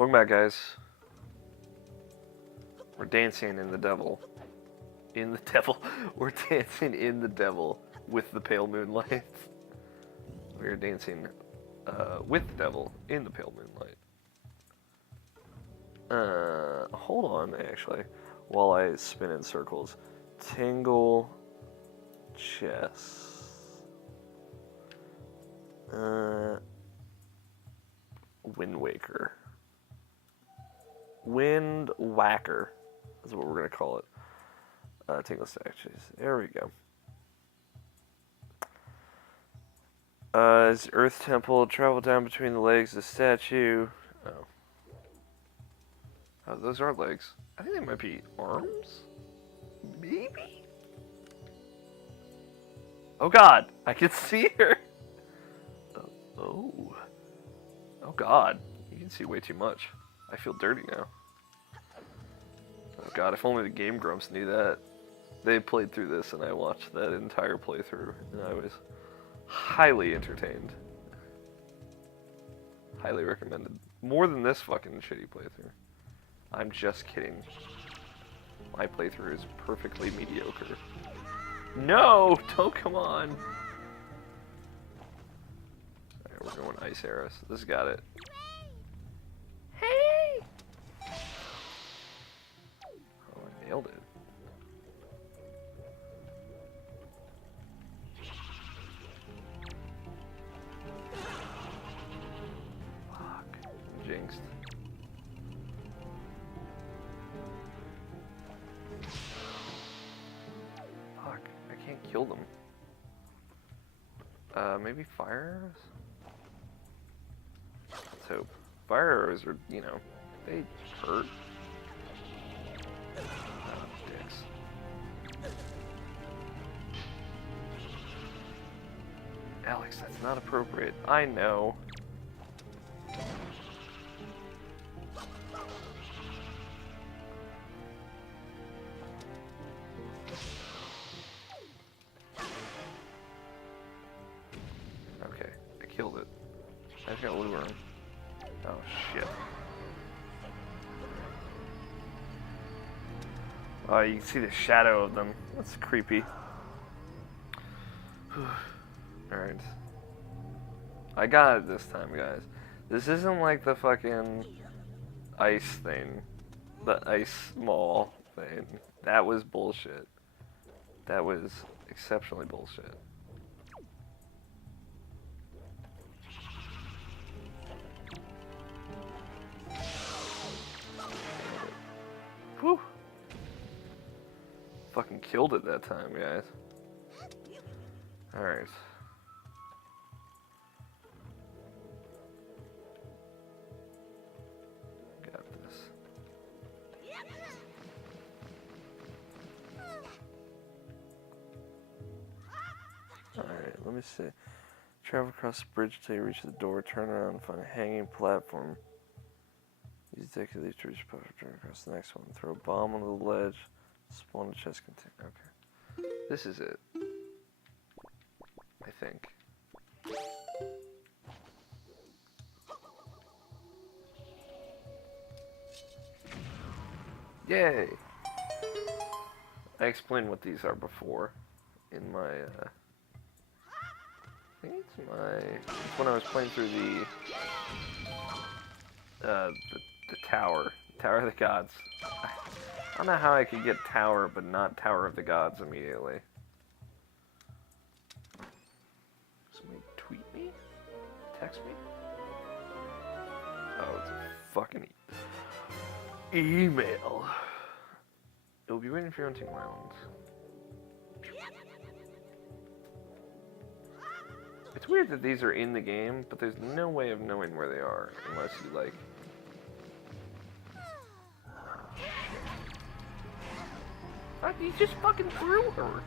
Welcome back, guys. We're dancing in the devil. In the devil. We're dancing in the devil with the pale moonlight. We are dancing with the devil in the pale moonlight. Hold on, actually, while I spin in circles. Tingle chess. Wind Waker. Wind Whacker is what we're going to call it. Tingle statues. There we go. It's Earth Temple. Travel down between the legs of the statue. Oh. Oh, those are legs. I think they might be arms? Maybe? Oh god, I can see her! Oh. Oh god, you can see way too much. I feel dirty now. Oh god, if only the Game Grumps knew that. They played through this and I watched that entire playthrough and I was highly entertained. Highly recommended. More than this fucking shitty playthrough. I'm just kidding. My playthrough is perfectly mediocre. No! Don't come on! Alright, we're going Ice Arrows. This got it. Hey! Oh, I nailed it. Fuck. Jinxed. Fuck. I can't kill them. Maybe fire arrows? Let's hope. Fire arrows are, you know, they hurt. Oh, dicks. Alex, that's not appropriate. I know. Okay, I killed it. I just got lure him. Oh shit. Oh, you can see the shadow of them. That's creepy. Alright. I got it this time, guys. This isn't like the fucking ice thing. The ice mall thing. That was bullshit. That was exceptionally bullshit. Whew. Fucking killed it that time, guys. Alright. Got this. Alright, let me see. Travel across the bridge until you reach the door, turn around and find a hanging platform. Use the deck of these to reach the platform, turn across the next one. Throw a bomb onto the ledge, spawn a chest container. Okay. This is it. I think. Yay! I explained what these are before in my, I think it's when I was playing through the Tower of the Gods. I don't know how I could get Tower, but not Tower of the Gods immediately. Somebody tweet me? Text me? Oh, it's a fucking email. It will be waiting for you on Tingle Island. It's weird that these are in the game, but there's no way of knowing where they are unless you, like... He just fucking threw her!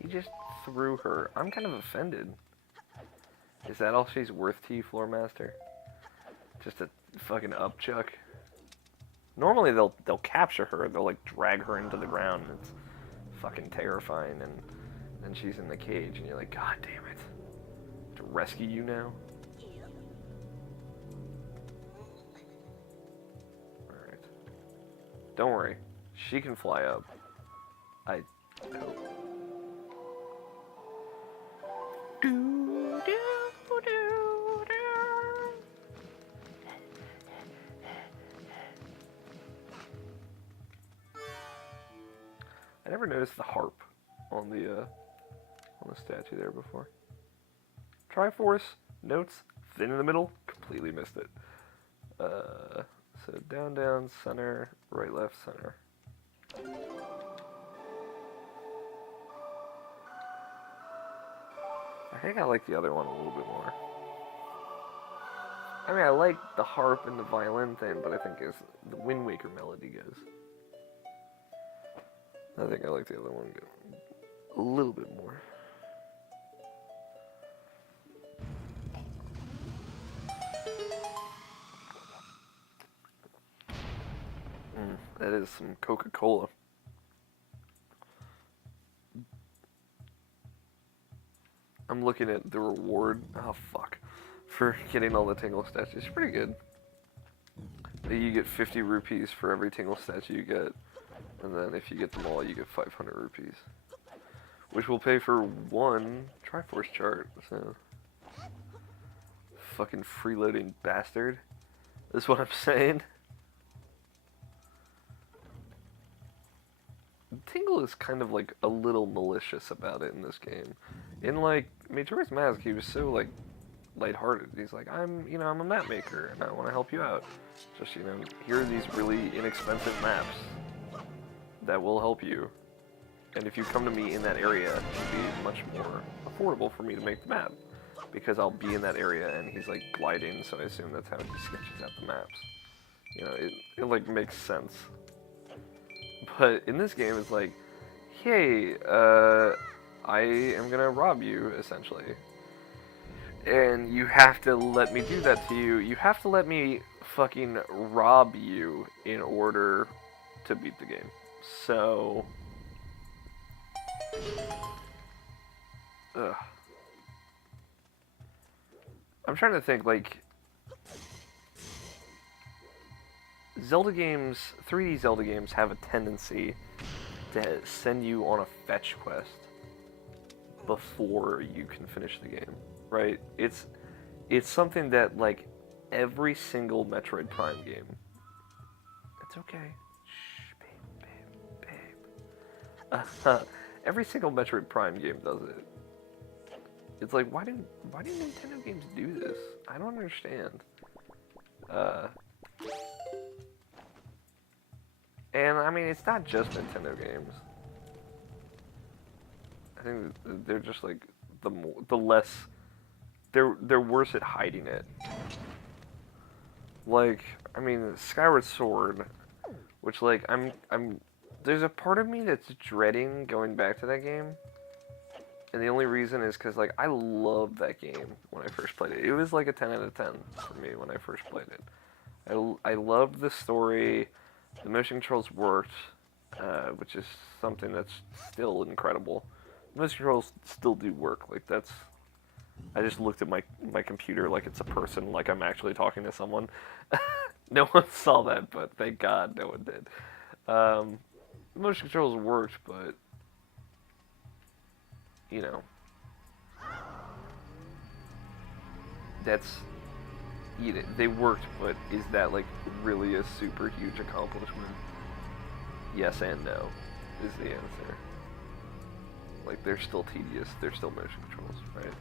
He just threw her. I'm kind of offended. Is that all she's worth to you, Floor Master? Just a fucking upchuck? Normally they'll capture her, they'll like drag her into the ground. It's fucking terrifying, and then she's in the cage, and you're like, God damn it, to rescue you now. All right, don't worry, she can fly up. I hope. I never noticed the harp on the statue there before. Triforce, notes, thin in the middle, completely missed it. So down, down, center, right, left, center. I think I like the other one a little bit more. I mean, I like the harp and the violin thing, but I think as the Wind Waker melody goes, I think I like the other one a little bit more. That is some Coca-Cola. I'm looking at the reward. Oh, fuck. For getting all the Tingle statues. It's pretty good. You get 50 rupees for every Tingle statue you get. And then if you get them all, you get 500 rupees. Which will pay for one Triforce chart. So, fucking freeloading bastard. That's what I'm saying. Tingle is kind of like a little malicious about it in this game. In like Majora's Mask, he was so like lighthearted. He's like, I'm a map maker and I want to help you out. Just, here are these really inexpensive maps that will help you. And if you come to me in that area, it'll be much more affordable for me to make the map. Because I'll be in that area and he's like gliding, so I assume that's how he sketches out the maps. It like makes sense. But in this game, it's like, hey, I am gonna rob you, essentially. And you have to let me do that to you. You have to let me fucking rob you in order to beat the game. So... Ugh. I'm trying to think, like... Zelda games, 3D Zelda games have a tendency to send you on a fetch quest before you can finish the game, right? It's something that, like, every single Metroid Prime game... It's okay. Shh, babe. Every single Metroid Prime game does it. It's like, why do Nintendo games do this? I don't understand. And, I mean, it's not just Nintendo games. I think they're just, like, the less... They're worse at hiding it. Like, I mean, Skyward Sword, which, like, there's a part of me that's dreading going back to that game. And the only reason is because, like, I loved that game when I first played it. It was, like, a 10 out of 10 for me when I first played it. I loved the story. The motion controls worked, which is something that's still incredible. The motion controls still do work. Like, that's... I just looked at my computer like it's a person, like I'm actually talking to someone. No one saw that, but thank God no one did. The motion controls worked, but... That's... they worked, but is that, like, really a super huge accomplishment? Yes and no, is the answer. Like, they're still tedious, they're still motion controls, right?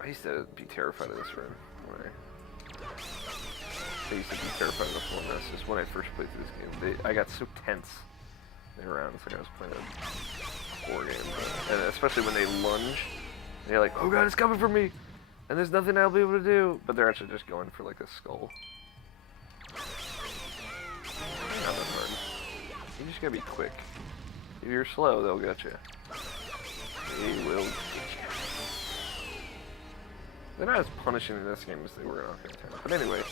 I used to be terrified of this room. I used to be terrified of the floor mess, just when I first played through this game. I got so tense around, it's like I was playing a horror game. And especially when they lunge, and you're like, oh god, it's coming for me! And there's nothing I'll be able to do! But they're actually just going for like a skull. Not that hard. You just gotta be quick. If you're slow, they'll get you. They will get you. They're not as punishing in this game as they were in Ocarina of Time. But anyway,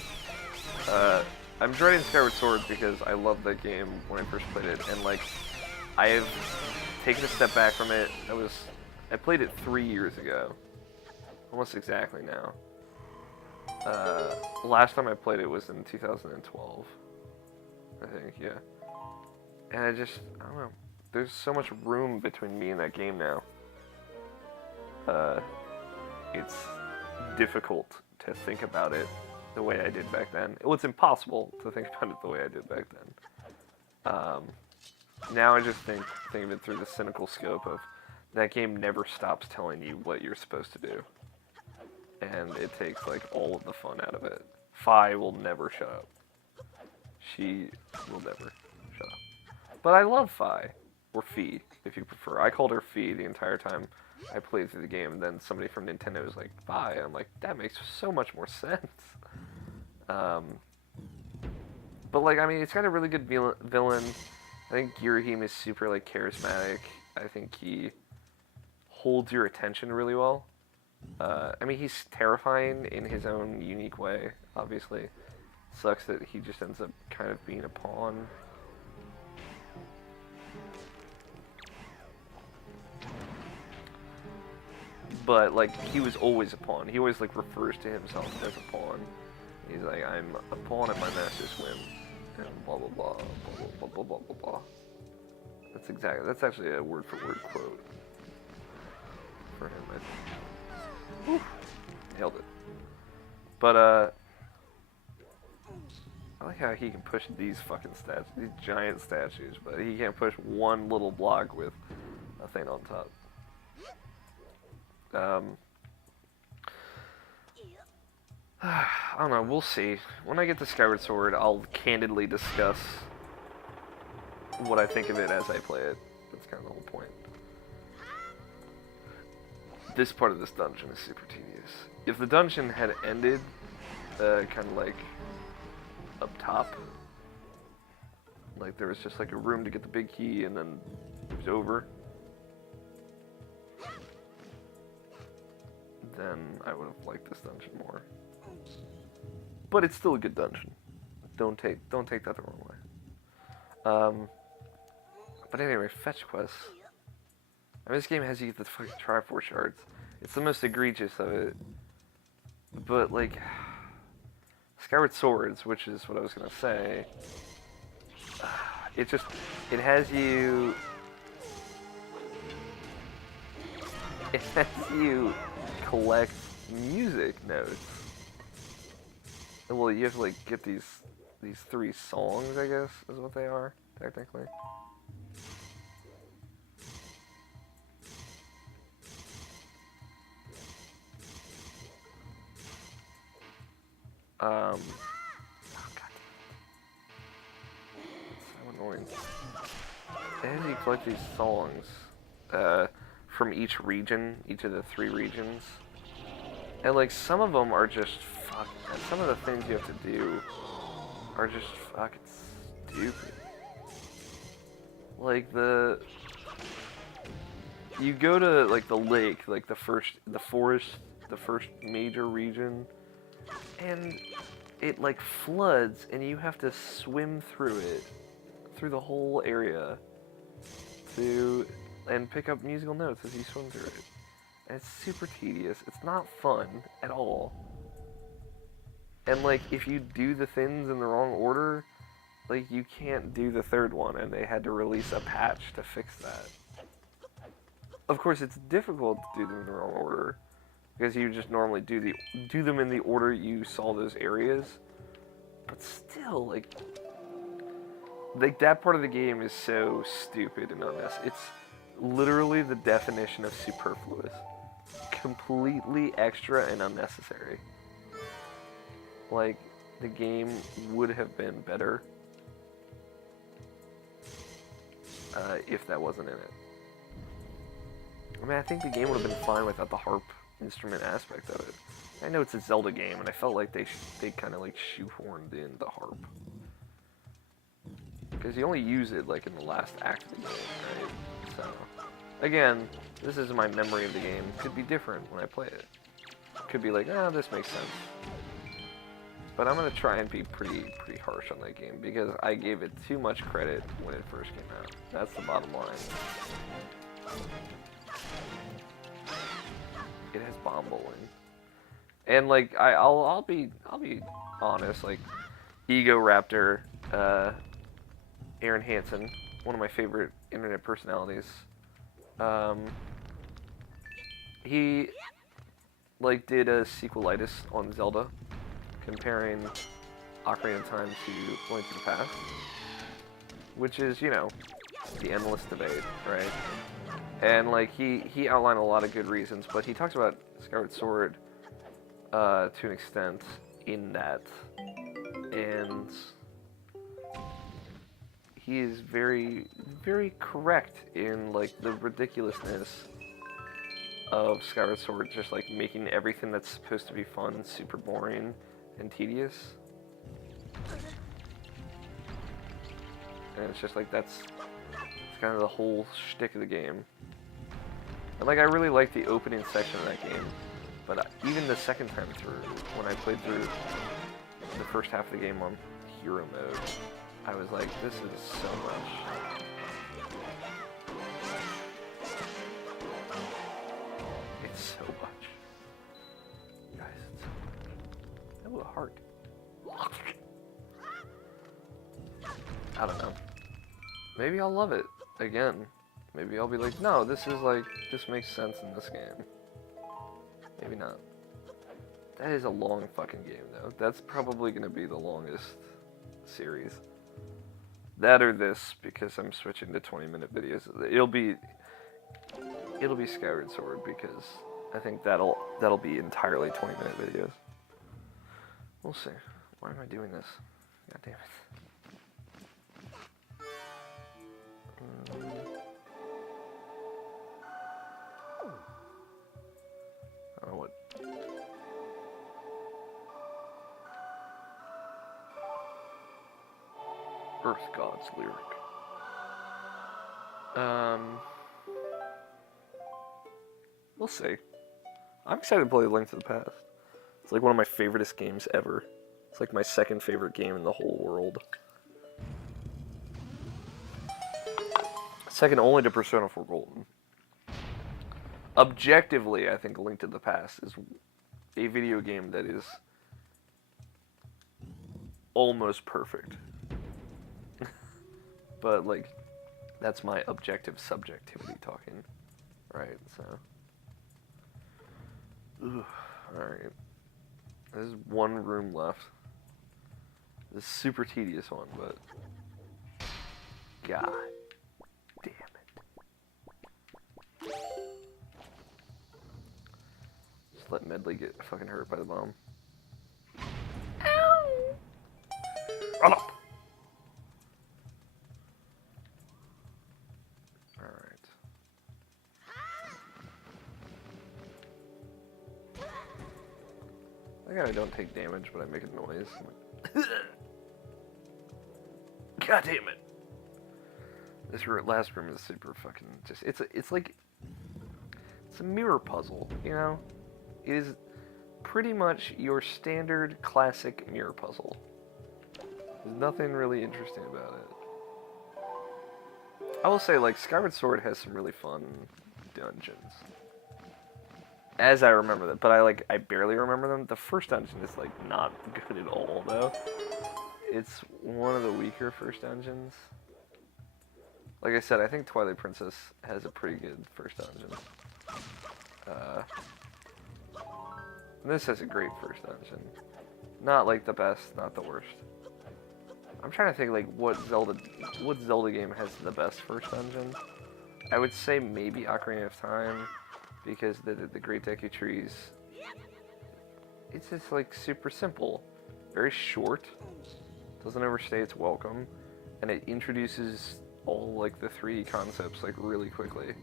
I'm dreading Skyward Sword because I loved that game when I first played it, and like, I've taken a step back from it. I played it 3 years ago, almost exactly now. Last time I played it was in 2012, I think, yeah. And I don't know, there's so much room between me and that game now. It's difficult to think about it the way I did back then. Well, it's impossible to think about it the way I did back then. Now I just think of it through the cynical scope of that game never stops telling you what you're supposed to do. And it takes, like, all of the fun out of it. Fi will never shut up. She will never shut up. But I love Fi. Or Fi, if you prefer. I called her Fi the entire time I played through the game, and then somebody from Nintendo was like, Fi. I'm like, that makes so much more sense. But, like, I mean, it's got a really good villain. I think Girahim is super, like, charismatic. I think he holds your attention really well. I mean, he's terrifying in his own unique way, obviously. Sucks that he just ends up kind of being a pawn. But, like, he was always a pawn. He always, like, refers to himself as a pawn. He's like, I'm a pawn at my master's whim. And blah, blah, blah, blah, blah, blah, blah, blah, blah. That's actually a word-for-word quote for him, I think. Whew. Nailed it. But, I like how he can push these fucking statues, these giant statues, but he can't push one little block with a thing on top. I don't know, we'll see. When I get to Skyward Sword, I'll candidly discuss what I think of it as I play it. That's kind of the whole point. This part of this dungeon is super tedious. If the dungeon had ended, kind of like up top, like there was just like a room to get the big key and then it was over, then I would have liked this dungeon more. But it's still a good dungeon. Don't take that the wrong way. But anyway, fetch quests. I mean, this game has you get the fucking Triforce shards. It's the most egregious of it. But, like, Skyward Swords, which is what I was gonna say, it has you collect music notes. Well, you have to, like, get these 3 songs, I guess, is what they are, technically. Oh, God. It's so annoying. And you collect these songs from each region, each of the 3 regions. And, like, some of them are just fucking... Some of the things you have to do are just fucking stupid. Like, you go to, like, the lake, like, the forest, the first major region, and it, like, floods, and you have to swim through it, through the whole area, and pick up musical notes as you swim through it. And it's super tedious. It's not fun at all. And, like, if you do the things in the wrong order, like, you can't do the 3rd one, and they had to release a patch to fix that. Of course, it's difficult to do them in the wrong order, because you just normally do them in the order you saw those areas. But still, like that part of the game is so stupid and unnecessary. It's literally the definition of superfluous. Completely extra and unnecessary. Like, the game would have been better if that wasn't in it. I mean, I think the game would have been fine without the harp instrument aspect of it. I know it's a Zelda game, and I felt like they kind of, like, shoehorned in the harp. Because you only use it, like, in the last act of the game, right? So, again, this is my memory of the game. It could be different when I play it. could be like, oh, this makes sense. But I'm gonna try and be pretty harsh on that game because I gave it too much credit when it first came out. That's the bottom line. It has bomb bowling, and like I'll be honest, like Ego Raptor, Aaron Hansen, one of my favorite internet personalities. He like did a sequelitis on Zelda, comparing Ocarina of Time to Link to the Past, which is, you know, the endless debate, right? And like he outlined a lot of good reasons, but he talks about Skyward Sword to an extent in that, and he is very correct in like the ridiculousness of Skyward Sword, just like making everything that's supposed to be fun super boring and tedious. And it's just like it's kind of the whole shtick of the game. And like I really like the opening section of that game, but even the second time through, when I played through the first half of the game on hero mode, I was like, this is so much. It's so much. Guys, it's so much. Oh, a heart. I don't know. Maybe I'll love it again. Maybe I'll be like, no, this makes sense in this game. Maybe not. That is a long fucking game, though. That's probably going to be the longest series. That or this, because I'm switching to 20-minute videos. It'll be Skyward Sword, because I think that'll be entirely 20-minute videos. We'll see. Why am I doing this? God damn it. I don't know what. Earth God's lyric. We'll see. I'm excited to play Link to the Past. It's like one of my favoriteest games ever. It's like my second favorite game in the whole world. Second only to Persona 4 Golden. Objectively, I think Link to the Past is a video game that is almost perfect. But, like, that's my objective subjectivity talking. Right, so. Alright. There's one room left. This is a super tedious one, but. God damn it. Just let Medley get fucking hurt by the bomb. Ow! Run up! I don't take damage, but I make a noise. God damn it! This last room is super fucking just. It's like it's a mirror puzzle, you know. It is pretty much your standard classic mirror puzzle. There's nothing really interesting about it. I will say, like, Skyward Sword has some really fun dungeons. As I remember them, but I barely remember them. The first dungeon is, like, not good at all, though. It's one of the weaker first dungeons. Like I said, I think Twilight Princess has a pretty good first dungeon. This has a great first dungeon. Not, like, the best, not the worst. I'm trying to think, like, what Zelda game has the best first dungeon? I would say maybe Ocarina of Time, because the Great Deku Trees, it's just, like, super simple. Very short, doesn't overstay its welcome, and it introduces all, like, the 3 concepts, like, really quickly,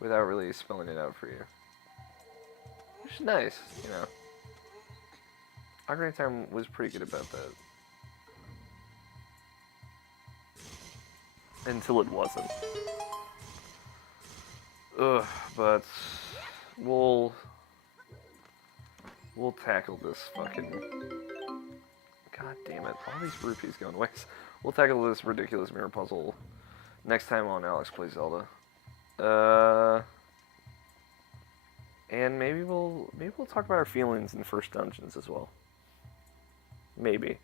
without really spelling it out for you. Which is nice, you know. Ocarina of Time was pretty good about that. Until it wasn't. Ugh, but we'll We'll tackle this fucking... God damn it. All these rupees going waste. We'll tackle this ridiculous mirror puzzle next time on Alex Plays Zelda. And maybe we'll talk about our feelings in first dungeons as well. Maybe.